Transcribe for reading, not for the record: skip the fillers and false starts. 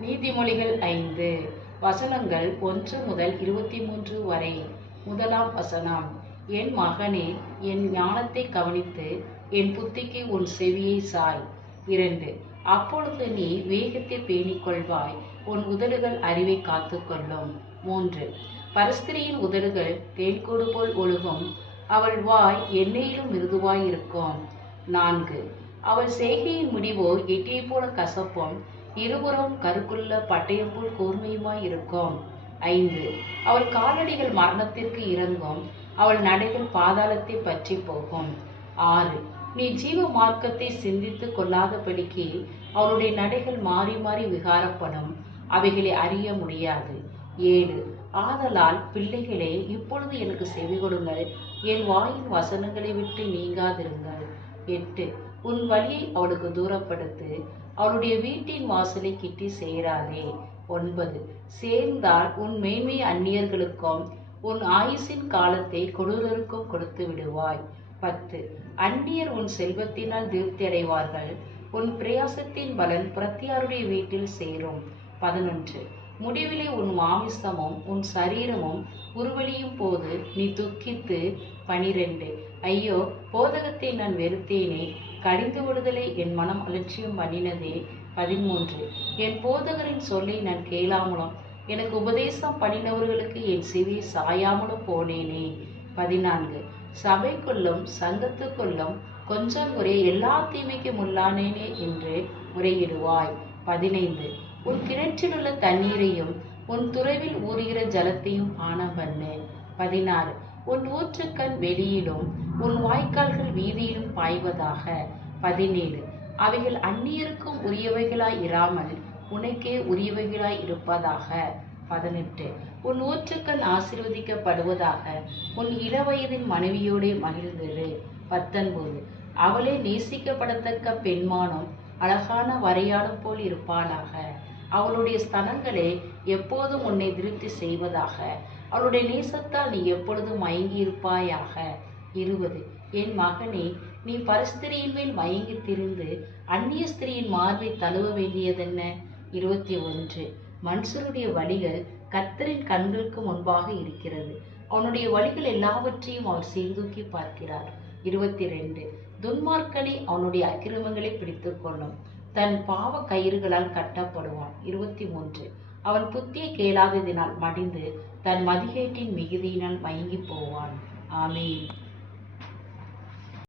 நீதிமொழிகள் 5 வசனங்கள் 1 முதல் 23 வரை. முதலாம் வசனம். என் மகனே, என் ஞானத்தை கவனித்து என் புத்திக்கு உன் செவியை சாய். 2. அப்பொழுது நீ வேகத்தை பேணிக் கொள்வாய், உன் உதடுகள் அறிவை காத்துக்கொள்ளும். 3. பரஸ்திரியின் உதடுகள் தேன்கூடு போல் ஒழுகும், அவள் வாய் எண்ணெயிலும் மிருதுவாய் இருக்கும். 4. அவள் செய்கையின் முடிவோ எட்டியை போல கசப்பும், இருபுறம் கருக்குள்ள பட்டயம் போல் கூர்மையுமாய் இருக்கும். 5. அவள் காலடிகள் மரணத்திற்கு இறங்கும், அவள் நடைகள் பாதாளத்தை பற்றி போகும். 6. நீ ஜீவ மார்க்கத்தை சிந்தித்து கொள்ளாதபடிக்கு அவளுடைய நடைகள் மாறி மாறி விகாரப்படும், அவைகளை அறிய முடியாது. 7. ஆதலால் பிள்ளைகளே, இப்பொழுது எனக்கு செவி கொடுங்கள், என் வாயின் வசனங்களை விட்டு நீங்காதிருங்கள். 8. உன் வழியை அவளுக்கு தூரப்படுத்து, அவளுடைய வீட்டின் வாசலை கிட்டி சேராதே. 9. சேர்ந்தால் உன் மேன்மை அந்நியர்களுக்கும் உன் ஆயுசின் காலத்தை கொடூரருக்கும் கொடுத்து விடுவாய். 10. அந்நியர் உன் செல்வத்தினால் திருப்தி அடைவார்கள், உன் பிரயாசத்தின் பலன் பிரத்தியாருடைய வீட்டில் சேரும். 11. முடிவிலே உன் மாமிசமும் உன் சரீரமும் உருவழியும் போது நீ துக்கித்து. 12. ஐயோ, போதகத்தை நான் வெறுத்தேனே, கடிந்து விடுதலை என் மனம் அலட்சியம் பண்ணினதே. 13. என் போதகரின் சொல்லை நான் கேளாமலும் எனக்கு உபதேசம் பண்ணினவர்களுக்கு என் செவி சாயாமலும் போனேனே. 14. சபைக்குள்ளும் சங்கத்துக்குள்ளும் கொஞ்சம் முறை எல்லா தீமைக்கும் உள்ளானேனே என்று முறையிடுவாய். 15. உன் கிணற்றிலுள்ள தண்ணீரையும் உன் துறவில் ஊறுகிற ஜலத்தையும் பானம் பண்ணு. 16. உன் ஊற்றுக்கண் வெளியிலும் உன் வாய்க்கால்கள் வீதியிலும் பாய்வதாக. 17. அவைகள் அந்நியருக்கும் உரியவைகளாய் இராமல் உனக்கே உரியவைகளாய் இருப்பதாக. 18. உன் ஊற்றுக்கண் ஆசீர்வதிக்கப்படுவதாக, உன் இளவயதின் மனைவியோட மகிழ்ந்திரு. 19. அவளே நேசிக்கப்படத்தக்க பெண்மானும் அழகான வரையாடும் போல் இருப்பாளாக, அவளுடைய ஸ்தனங்களே எப்போதும் உன்னை திருப்தி செய்வதாக, அவளுடைய நேசத்தால் நீ எப்பொழுதும் மயங்கி இருப்பாயாக. 20. என் மகனே, நீ பரஸ்திரியின் மேல் மயங்கி திரிந்து அந்நிய ஸ்திரியின் மார்பை தழுவ வேண்டியதென்ன? 21. மனுஷருடைய வழிகள் கர்த்தரின் கண்களுக்கு முன்பாக இருக்கிறது, அவனுடைய வழிகள் எல்லாவற்றையும் அவர் சீர்தூக்கி பார்க்கிறார். 22. துன்மார்க்கனை அவனுடைய அக்கிரமங்களை பிடித்துக் கொள்ளும், தன் பாவ கயிறுகளால் கட்டப்படுவான். 23. அவன் புத்தியை கேளாததினால் மடிந்து தன் மதிகேட்டின் மிகுதியினால் மயங்கி போவான். ஆமென்.